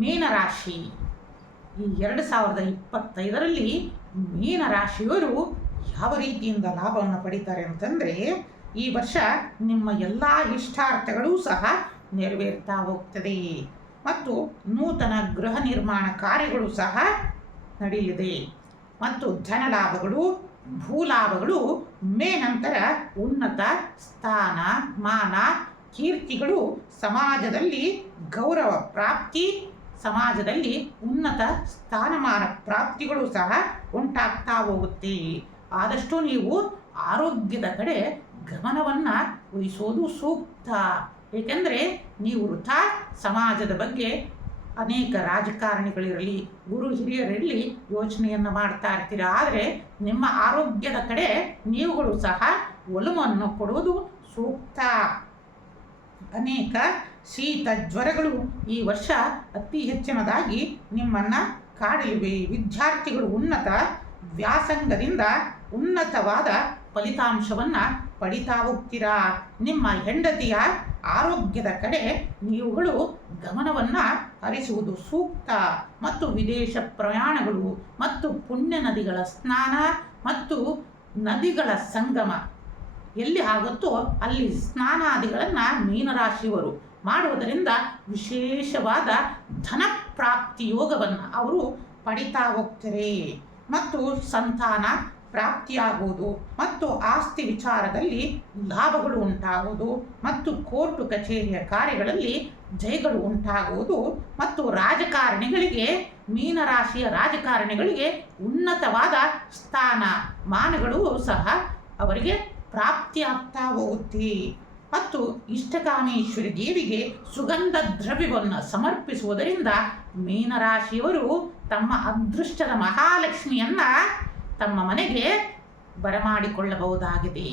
ಮೀನರಾಶಿ ಈ 2025ರಲ್ಲಿ ಮೀನರಾಶಿಯವರು ಯಾವ ರೀತಿಯಿಂದ ಲಾಭವನ್ನು ಪಡಿತಾರೆ ಅಂತಂದರೆ, ಈ ವರ್ಷ ನಿಮ್ಮ ಎಲ್ಲ ಇಷ್ಟಾರ್ಥಗಳೂ ಸಹ ನೆರವೇರ್ತಾ ಹೋಗ್ತದೆ ಮತ್ತು ನೂತನ ಗೃಹ ನಿರ್ಮಾಣ ಕಾರ್ಯಗಳು ಸಹ ನಡೆಯಲಿದೆ ಮತ್ತು ಧನಲಾಭಗಳು, ಭೂಲಾಭಗಳು, ನಂತರ ಉನ್ನತ ಸ್ಥಾನ ಮಾನ ಕೀರ್ತಿಗಳು, ಸಮಾಜದಲ್ಲಿ ಗೌರವ ಪ್ರಾಪ್ತಿ, ಸಮಾಜದಲ್ಲಿ ಉನ್ನತ ಸ್ಥಾನಮಾನ ಪ್ರಾಪ್ತಿಗಳು ಸಹ ಉಂಟಾಗ್ತಾ ಹೋಗುತ್ತೆ. ಆದಷ್ಟು ನೀವು ಆರೋಗ್ಯದ ಕಡೆ ಗಮನವನ್ನು ವಹಿಸೋದು ಸೂಕ್ತ. ಏಕೆಂದರೆ ನೀವು ವೃಥಾ ಸಮಾಜದ ಬಗ್ಗೆ ಅನೇಕ ರಾಜಕಾರಣಿಗಳಿರಲಿ, ಗುರು ಹಿರಿಯರಿರಲಿ ಯೋಚನೆಯನ್ನು ಮಾಡ್ತಾ ಇರ್ತೀರ. ಆದರೆ ನಿಮ್ಮ ಆರೋಗ್ಯದ ಕಡೆ ನೀವುಗಳು ಸಹ ಒಲವನ್ನು ಕೊಡುವುದು ಸೂಕ್ತ. ಅನೇಕ ಶೀತ ಜ್ವರಗಳು ಈ ವರ್ಷ ಅತಿ ಹೆಚ್ಚಿನದಾಗಿ ನಿಮ್ಮನ್ನು ಕಾಡಲಿವೆ. ವಿದ್ಯಾರ್ಥಿಗಳು ಉನ್ನತ ವ್ಯಾಸಂಗದಿಂದ ಉನ್ನತವಾದ ಫಲಿತಾಂಶವನ್ನು ಪಡಿತಾ ಹೋಗ್ತೀರಾ. ನಿಮ್ಮ ಹೆಂಡತಿಯ ಆರೋಗ್ಯದ ಕಡೆ ನೀವುಗಳು ಗಮನವನ್ನು ಹರಿಸುವುದು ಸೂಕ್ತ. ಮತ್ತು ವಿದೇಶ ಪ್ರಯಾಣಗಳು ಮತ್ತು ಪುಣ್ಯ ನದಿಗಳ ಸ್ನಾನ ಮತ್ತು ನದಿಗಳ ಸಂಗಮ ಎಲ್ಲಿ ಆಗುತ್ತೋ ಅಲ್ಲಿ ಸ್ನಾನಾದಿಗಳನ್ನು ಮೀನರಾಶಿಯವರು ಮಾಡುವುದರಿಂದ ವಿಶೇಷವಾದ ಧನ ಪ್ರಾಪ್ತಿ ಯೋಗವನ್ನು ಅವರು ಪಡಿತಾ ಹೋಗ್ತಾರೆ. ಮತ್ತು ಸಂತಾನ ಪ್ರಾಪ್ತಿಯಾಗುವುದು ಮತ್ತು ಆಸ್ತಿ ವಿಚಾರದಲ್ಲಿ ಲಾಭಗಳು ಉಂಟಾಗುವುದು ಮತ್ತು ಕೋರ್ಟು ಕಚೇರಿಯ ಕಾರ್ಯಗಳಲ್ಲಿ ಜಯಗಳು ಉಂಟಾಗುವುದು ಮತ್ತು ರಾಜಕಾರಣಿಗಳಿಗೆ, ಮೀನರಾಶಿಯ ರಾಜಕಾರಣಿಗಳಿಗೆ ಉನ್ನತವಾದ ಸ್ಥಾನ ಮಾನಗಳು ಸಹ ಅವರಿಗೆ ಪ್ರಾಪ್ತಿಯಾಗ್ತಾ ಹೋಗುತ್ತೆ. ಮತ್ತು ಇಷ್ಟಕಾಮೇಶ್ವರಿ ದೇವಿಗೆ ಸುಗಂಧ ದ್ರವ್ಯವನ್ನು ಸಮರ್ಪಿಸುವುದರಿಂದ ಮೀನರಾಶಿಯವರು ತಮ್ಮ ಅದೃಷ್ಟದ ಮಹಾಲಕ್ಷ್ಮಿಯನ್ನು ತಮ್ಮ ಮನೆಗೆ ಬರಮಾಡಿಕೊಳ್ಳಬಹುದಾಗಿದೆ.